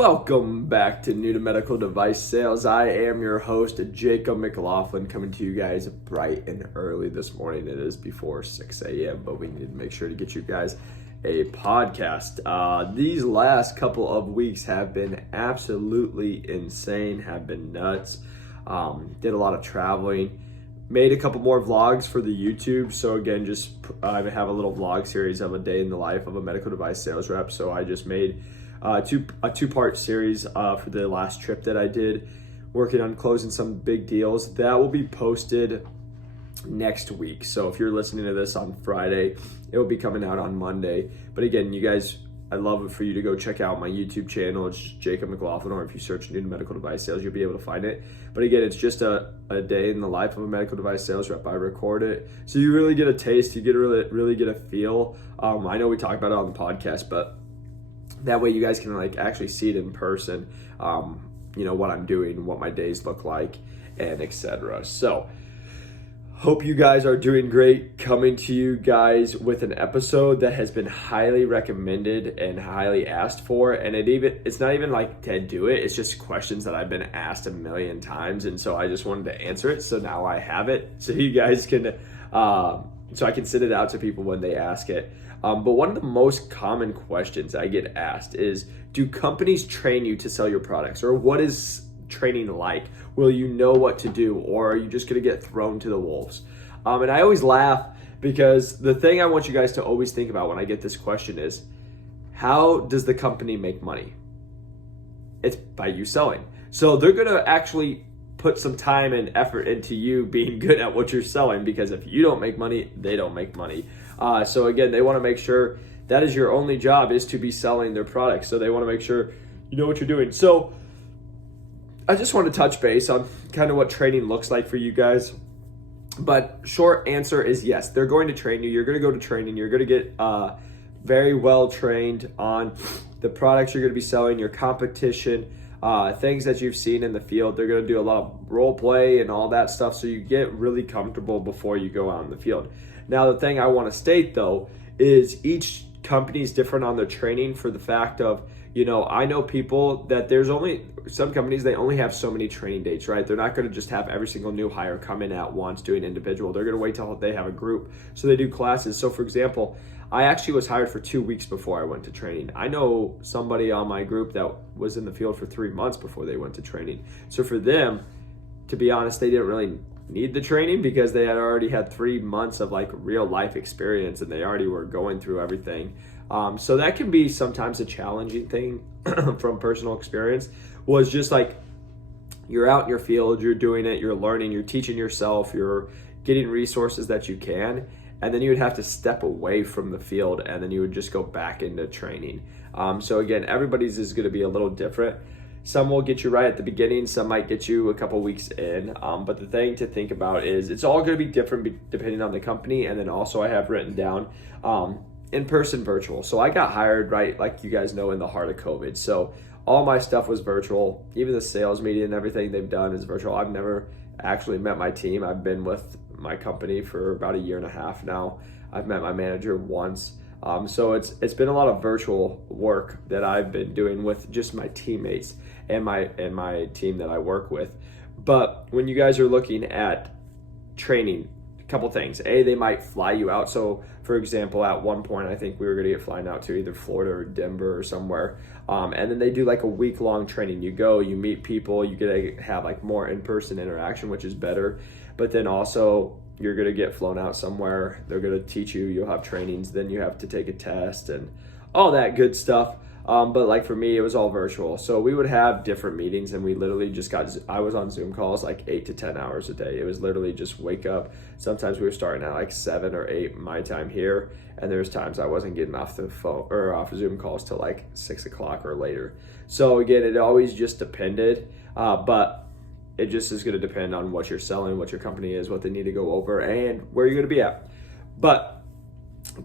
Welcome back to New to Medical Device Sales. I am your host, Jacob McLaughlin, coming to you guys bright and early this morning. It is before 6 a.m., but we need to make sure to get you guys a podcast. These last couple of weeks have been absolutely insane, have been nuts. Did a lot of traveling. Made a couple more vlogs for the YouTube. So again, I have a little vlog series of a day in the life of a medical device sales rep. So I just made a two-part series for the last trip that I did, working on closing some big deals. That will be posted next week. So if you're listening to this on Friday, it will be coming out on Monday. But again, you guys, I'd love it for you to go check out my YouTube channel. It's Jacob McLaughlin, or if you search New to Medical Device Sales, you'll be able to find it. But again, it's just a day in the life of a medical device sales rep. I record it, so you really get a taste. You get really get a feel. I know we talk about it on the podcast, but that way you guys can actually see it in person. What I'm doing, what my days look like, and etc. So hope you guys are doing great. Coming to you guys with an episode that has been highly recommended and highly asked for. And it's not even like to do it. It's just questions that I've been asked a million times. And so I just wanted to answer it. So now I have it. So you guys can, so I can send it out to people when they ask it. But one of the most common questions I get asked is, do companies train you to sell your products? Or what is training like? Will you know what to do, or are you just going to get thrown to the wolves? And I always laugh, because the thing I want you guys to always think about when I get this question is, how does the company make money? It's by you selling. So they're going to actually put some time and effort into you being good at what you're selling, because if you don't make money, they don't make money. So again, they want to make sure that is your only job, is to be selling their products. So they want to make sure you know what you're doing. So I just want to touch base on kind of what training looks like for you guys. But short answer is yes, they're going to train you. You're going to go to training. You're going to get very well trained on the products you're going to be selling, your competition, things that you've seen in the field. They're going to do a lot of role play and all that stuff, so you get really comfortable before you go out in the field. Now, the thing I want to state, though, is each company is different on their training, for the fact of, I know people that there's only some companies, they only have so many training dates, right? They're not going to just have every single new hire come in at once doing individual. They're going to wait till they have a group. So they do classes. So for example, I actually was hired for 2 weeks before I went to training. I know somebody on my group that was in the field for 3 months before they went to training. So for them, to be honest, they didn't really need the training, because they had already had 3 months of real life experience, and they already were going through everything. So that can be sometimes a challenging thing from personal experience, was just you're out in your field, you're doing it, you're learning, you're teaching yourself, you're getting resources that you can, and then you would have to step away from the field, and then you would just go back into training. So again, everybody's is going to be a little different. Some will get you right at the beginning, some might get you a couple weeks in. But the thing to think about is it's all going to be different depending on the company. And then also I have written down in-person, virtual. So I got hired, right, like you guys know, in the heart of COVID. So all my stuff was virtual. Even the sales meeting and everything they've done is virtual. I've never actually met my team. I've been with my company for about 1.5 years now. I've met my manager once. So it's been a lot of virtual work that I've been doing with just my teammates and my team that I work with. But when you guys are looking at training, a couple things. They might fly you out. So for example, at one point, I think we were going to get flying out to either Florida or Denver or somewhere. And then they do a week-long training. You go, you meet people, you get to have more in-person interaction, which is better. But then also, you're going to get flown out somewhere. They're going to teach you. You'll have trainings. Then you have to take a test and all that good stuff. But for me, it was all virtual. So we would have different meetings, and we literally just I was on Zoom calls 8 to 10 hours a day. It was literally just wake up. Sometimes we were starting at 7 or 8 my time here. And there's times I wasn't getting off the phone or off Zoom calls till 6 o'clock or later. So again, it always just depended. But it just is going to depend on what you're selling, what your company is, what they need to go over, and where you're going to be at. But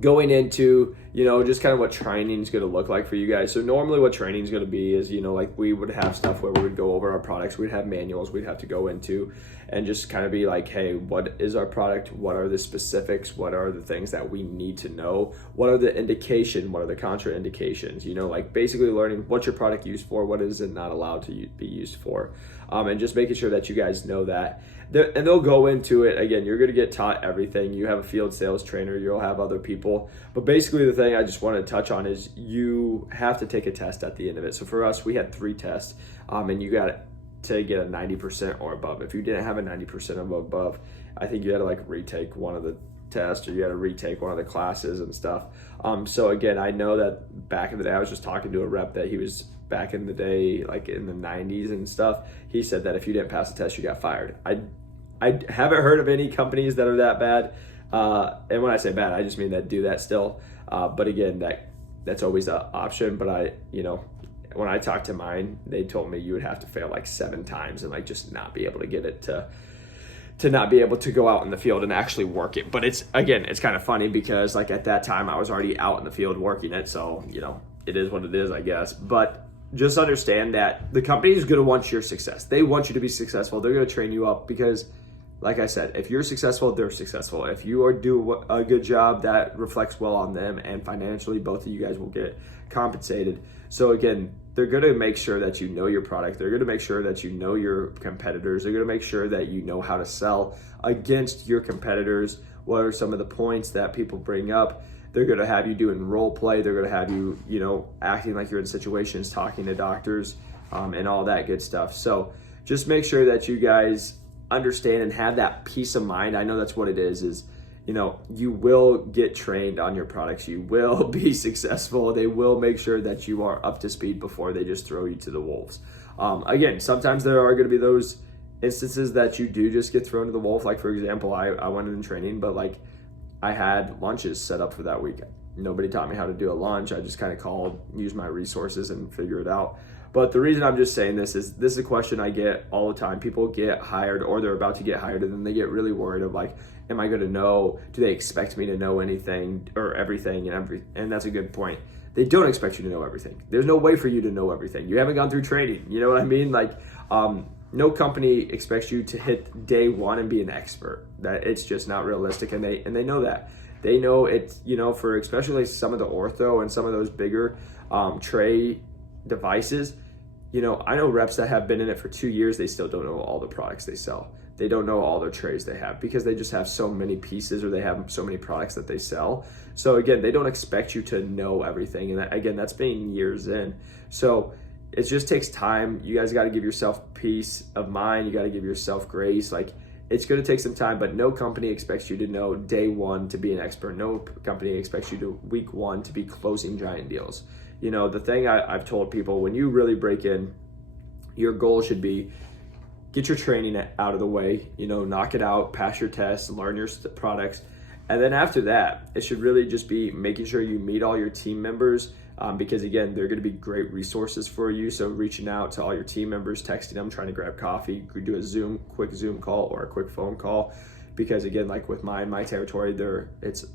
going into just kind of what training is going to look like for you guys. So normally what training is going to be is, like we would have stuff where we would go over our products. We'd have manuals we'd have to go into and just kind of be like, hey, what is our product? What are the specifics? What are the things that we need to know? What are the indication? What are the contraindications? Like basically learning what's your product used for, what is it not allowed to be used for, and just making sure that you guys know that. And they'll go into it. Again, you're going to get taught everything. You have a field sales trainer, you'll have other people. But basically the thing I just want to touch on is you have to take a test at the end of it. So for us, we had 3 tests, and you got to get a 90% or above. If you didn't have a 90% or above, I think you had to like retake one of the tests, or you had to retake one of the classes and stuff. So again, I know that back in the day, I was just talking to a rep that he was back in the day, like in the 90s and stuff. He said that if you didn't pass the test, you got fired. I haven't heard of any companies that are that bad. And when I say bad, I just mean that do that still. But again, that's always an option. But when I talked to mine, they told me you would have to fail like 7 times and like just not be able to get it to not be able to go out in the field and actually work it. But it's kind of funny because like at that time I was already out in the field working it. So, it is what it is, I guess. But just understand that the company is going to want your success. They want you to be successful. They're going to train you up because, like I said, if you're successful, they're successful. If you are doing a good job, that reflects well on them, and financially, both of you guys will get compensated. So again, they're going to make sure that you know your product. They're going to make sure that you know your competitors. They're going to make sure that you know how to sell against your competitors. What are some of the points that people bring up? They're going to have you doing role play. They're going to have you, acting like you're in situations, talking to doctors, and all that good stuff. So just make sure that you guys understand and have that peace of mind. I know that's what it is, you will get trained on your products. You will be successful. They will make sure that you are up to speed before they just throw you to the wolves. Again, sometimes there are going to be those instances that you do just get thrown to the wolf. Like for example, I went in training, but like I had lunches set up for that week. Nobody taught me how to do a lunch. I just kind of called, used my resources and figure it out. But the reason I'm just saying this is a question I get all the time. People get hired or they're about to get hired and then they get really worried of like, am I going to know? Do they expect me to know anything or everything? And that's a good point. They don't expect you to know everything. There's no way for you to know everything. You haven't gone through training. You know what I mean? Like, no company expects you to hit day 1 and be an expert. That it's just not realistic, and they know that. They know it's, for especially some of the ortho and some of those bigger tray devices. I know reps that have been in it for 2 years, they still don't know all the products they sell. They don't know all their trays they have because they just have so many pieces or they have so many products that they sell. So again, they don't expect you to know everything. And again, that's being years in. So it just takes time. You guys got to give yourself peace of mind. You got to give yourself grace. Like, it's going to take some time, but no company expects you to know day 1 to be an expert. No company expects you to week 1 to be closing giant deals. The thing I've told people, when you really break in, your goal should be get your training out of the way, knock it out, pass your tests, learn your products. And then after that, it should really just be making sure you meet all your team members, because again, they're going to be great resources for you. So reaching out to all your team members, texting them, trying to grab coffee, do a quick Zoom call or a quick phone call. Because again, like with my territory, it's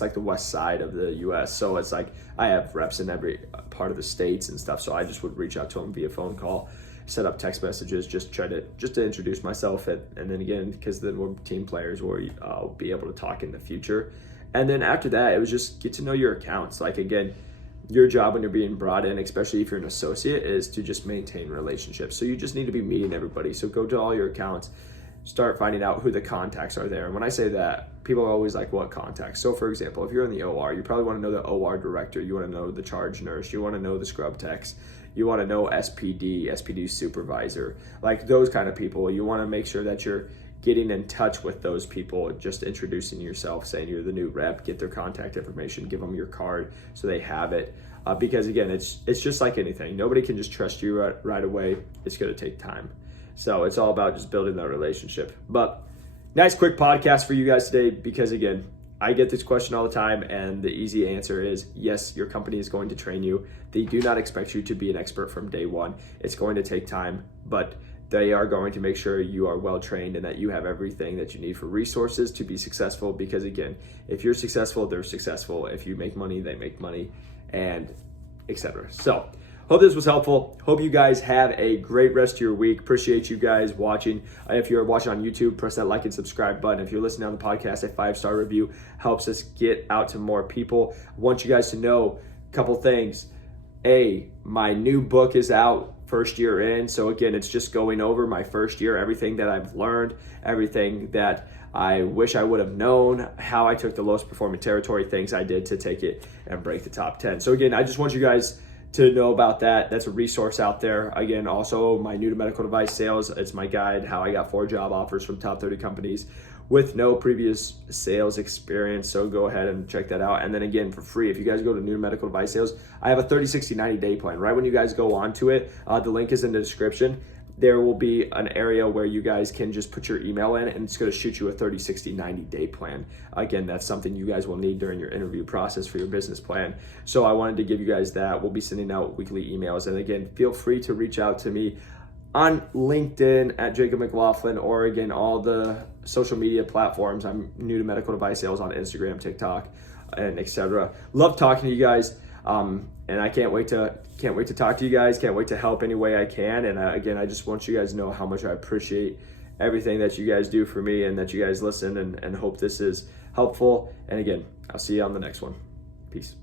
like the west side of the US. So it's like I have reps in every part of the states and stuff. So I just would reach out to them via phone call, set up text messages, just to introduce myself. And then again, because then we're team players where I'll be able to talk in the future. And then after that, it was just get to know your accounts. Like again, your job when you're being brought in, especially if you're an associate, is to just maintain relationships. So you just need to be meeting everybody. So go to all your accounts, start finding out who the contacts are there. And when I say that, people are always like, what contacts? So for example, if you're in the OR, you probably want to know the OR director. You want to know the charge nurse. You want to know the scrub techs. You want to know SPD supervisor, like those kind of people. You want to make sure that you're getting in touch with those people, just introducing yourself, saying you're the new rep, get their contact information, give them your card so they have it. Because again, it's just like anything. Nobody can just trust you right away. It's going to take time. So it's all about just building that relationship. But nice quick podcast for you guys today, because again, I get this question all the time, and the easy answer is yes, your company is going to train you. They do not expect you to be an expert from day 1. It's going to take time, but they are going to make sure you are well trained and that you have everything that you need for resources to be successful. Because again, if you're successful, they're successful. If you make money, they make money, and etc. So hope this was helpful. Hope you guys have a great rest of your week. Appreciate you guys watching. If you're watching on YouTube, press that like and subscribe button. If you're listening on the podcast, a 5-star review helps us get out to more people. I want you guys to know a couple things. My new book is out, first year in. So again, it's just going over my first year, everything that I've learned, everything that I wish I would have known, how I took the lowest performing territory, things I did to take it and break the top 10. So again, I just want you guys to know about that. That's a resource out there. Again, also my new to medical device sales. It's my guide, how I got 4 job offers from top 30 companies with no previous sales experience. So go ahead and check that out. And then again, for free, if you guys go to new to medical device sales, I have a 30, 60, 90 day plan. Right when you guys go onto it, the link is in the description. There will be an area where you guys can just put your email in and it's going to shoot you a 30, 60, 90 day plan. Again, that's something you guys will need during your interview process for your business plan. So I wanted to give you guys that. We'll be sending out weekly emails. And again, feel free to reach out to me on LinkedIn at Jacob McLaughlin, or again, all the social media platforms. I'm new to medical device sales on Instagram, TikTok, and etc. Love talking to you guys. And I can't wait to talk to you guys. Can't wait to help any way I can. And again, I just want you guys to know how much I appreciate everything that you guys do for me and that you guys listen, and hope this is helpful. And again, I'll see you on the next one. Peace.